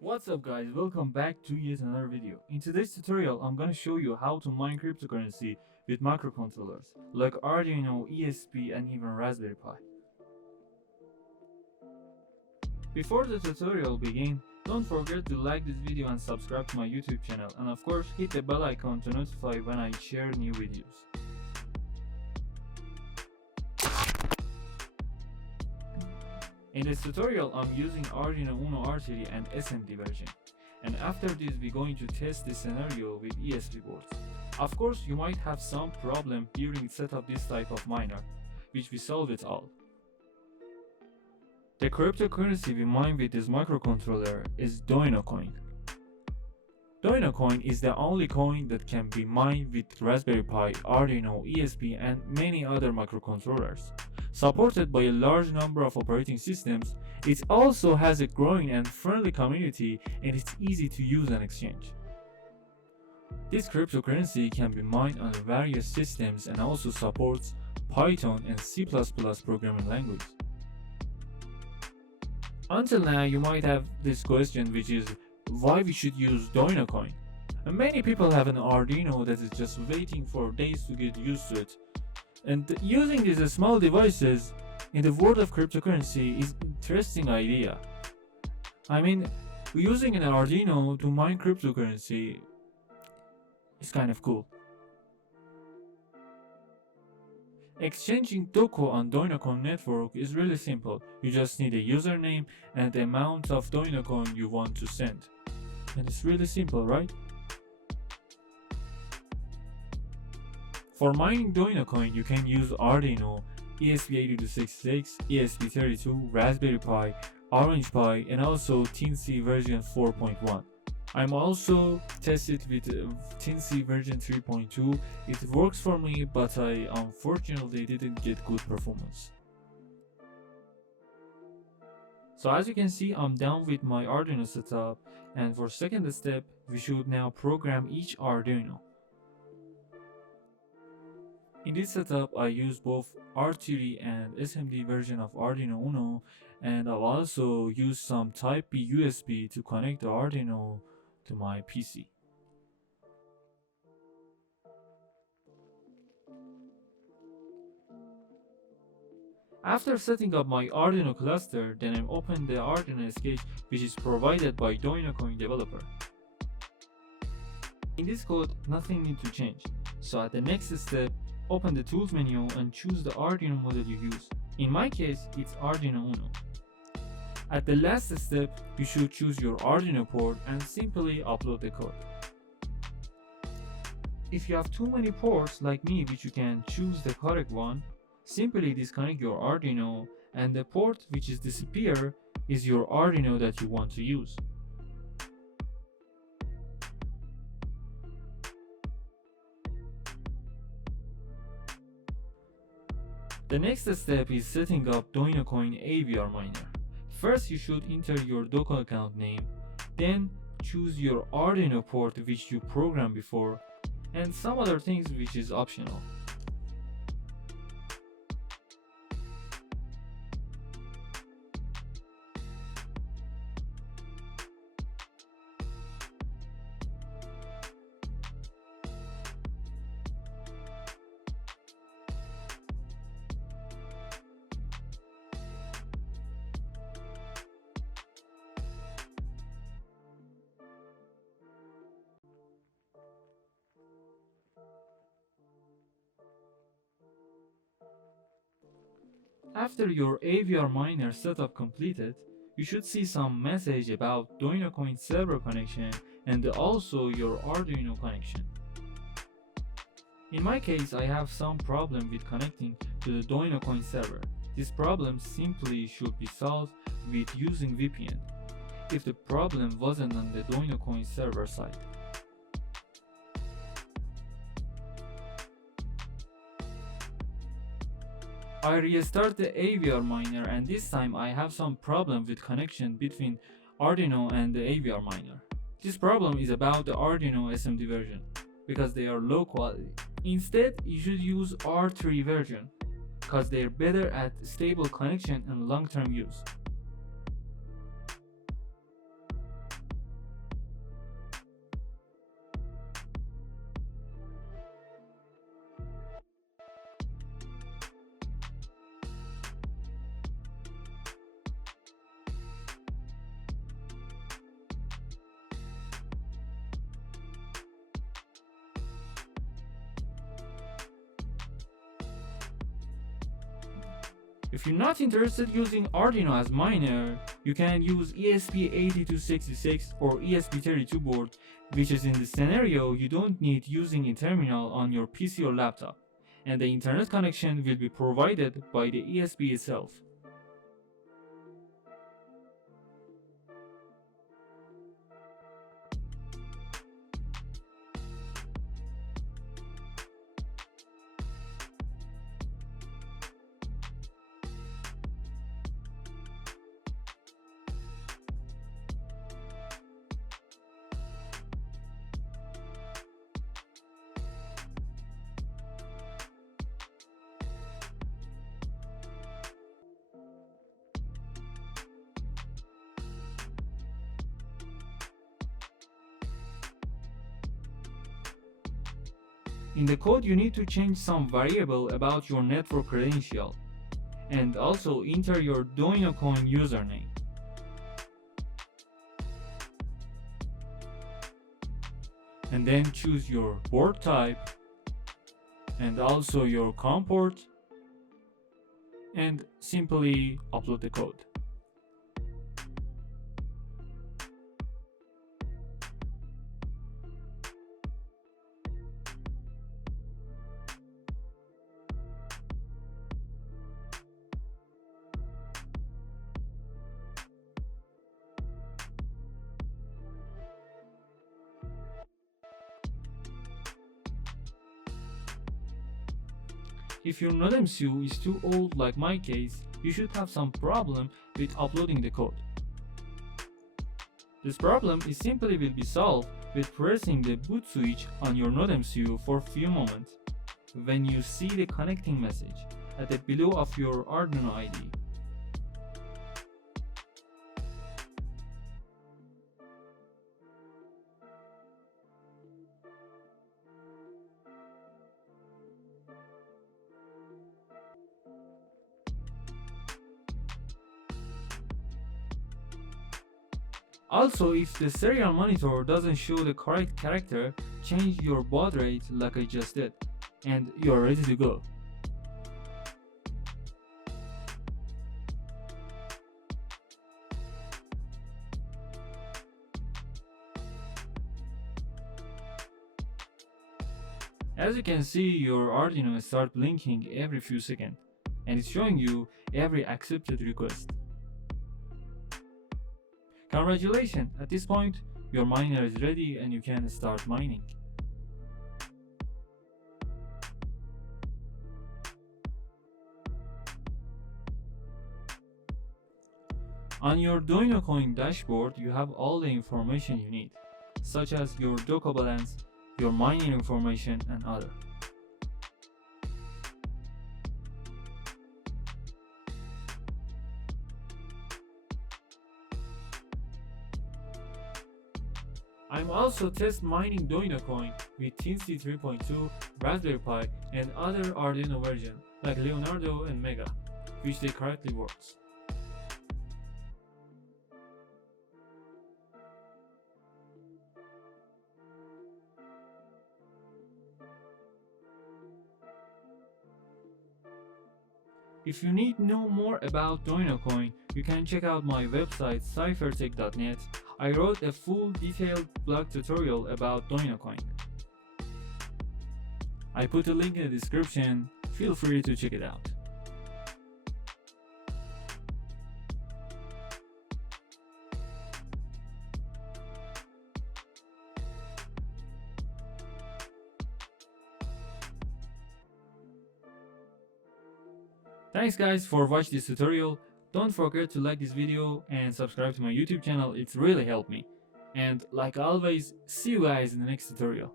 What's up guys, welcome back to yet another video. In today's tutorial I'm gonna show you how to mine cryptocurrency with microcontrollers like Arduino, ESP and even Raspberry Pi. Before the tutorial begins, don't forget to like this video and subscribe to my YouTube channel, and of course hit the bell icon to notify when I share new videos. In this tutorial, I'm using Arduino Uno R3 and SMD version, and after this we're going to test this scenario with ESP boards. Of course, you might have some problem during setup this type of miner, which we solve it all. The cryptocurrency we mine with this microcontroller is DuinoCoin. DuinoCoin is the only coin that can be mined with Raspberry Pi, Arduino, ESP and many other microcontrollers. Supported by a large number of operating systems, it also has a growing and friendly community and it's easy to use and exchange. This cryptocurrency can be mined on various systems and also supports Python and C++ programming language. Until now, you might have this question, which is why we should use DuinoCoin. And many people have an Arduino that is just waiting for days to get used to it. And using these small devices in the world of cryptocurrency is an interesting idea. I mean, using an Arduino to mine cryptocurrency is kind of cool. Exchanging Doco on DuinoCoin network is really simple. You just need a username and the amount of DuinoCoin you want to send. And it's really simple, right? For mining DuinoCoin, you can use Arduino, ESP32 ESP32, Raspberry Pi, Orange Pi, and also Teensy version 4.1. I'm also tested with Teensy version 3.2. It works for me, but I unfortunately didn't get good performance. So as you can see, I'm done with my Arduino setup, and for second step, we should now program each Arduino. In this setup, I use both R3 and SMD version of Arduino Uno, and I've also used some Type B USB to connect the Arduino to my PC. After setting up my Arduino cluster, then I open the Arduino sketch, which is provided by DuinoCoin developer. In this code, nothing needs to change, so at the next step, open the tools menu and choose the Arduino model you use. In my case, it's Arduino Uno. At the last step, you should choose your Arduino port and simply upload the code. If you have too many ports like me, which you can choose the correct one, simply disconnect your Arduino and the port which is disappear is your Arduino that you want to use. The next step is setting up DuinoCoin AVR Miner. First, you should enter your Doco account name, then choose your Arduino port which you programmed before, and some other things which is optional. After your AVR Miner setup completed, you should see some message about DuinoCoin server connection and also your Arduino connection. In my case, I have some problem with connecting to the DuinoCoin server. This problem simply should be solved with using VPN, if the problem wasn't on the DuinoCoin server side. I restart the AVR miner, and this time I have some problem with connection between Arduino and the AVR miner. This problem is about the Arduino SMD version, because they are low quality. Instead, you should use R3 version, because they are better at stable connection and long-term use. If you're not interested using Arduino as miner, you can use ESP82 or ESP32 board, which is in the scenario you don't need using a terminal on your PC or laptop, and the internet connection will be provided by the ESP itself. In the code, you need to change some variable about your network credential, and also enter your DuinoCoin username. And then choose your board type, and also your COM port, and simply upload the code. If your node MCU is too old like my case, you should have some problem with uploading the code. This problem is simply will be solved with pressing the boot switch on your node MCU for a few moments when you see the connecting message at the below of your Arduino ID. Also, if the serial monitor doesn't show the correct character, change your baud rate like I just did, and you're ready to go. As you can see, your Arduino starts blinking every few seconds, and it's showing you every accepted request. Congratulations! At this point, your miner is ready and you can start mining. On your DuinoCoin Dashboard, you have all the information you need, such as your Doco balance, your mining information, and other. I'm also test mining DuinoCoin with Teensy 3.2, Raspberry Pi, and other Arduino versions like Leonardo and Mega, which they correctly works. If you need to know more about DuinoCoin, you can check out my website CiferTech.net. I wrote a full detailed blog tutorial about DuinoCoin. I put a link in the description, feel free to check it out. Thanks guys for watching this tutorial. Don't forget to like this video and subscribe to my YouTube channel, it's really helped me. And like always, see you guys in the next tutorial.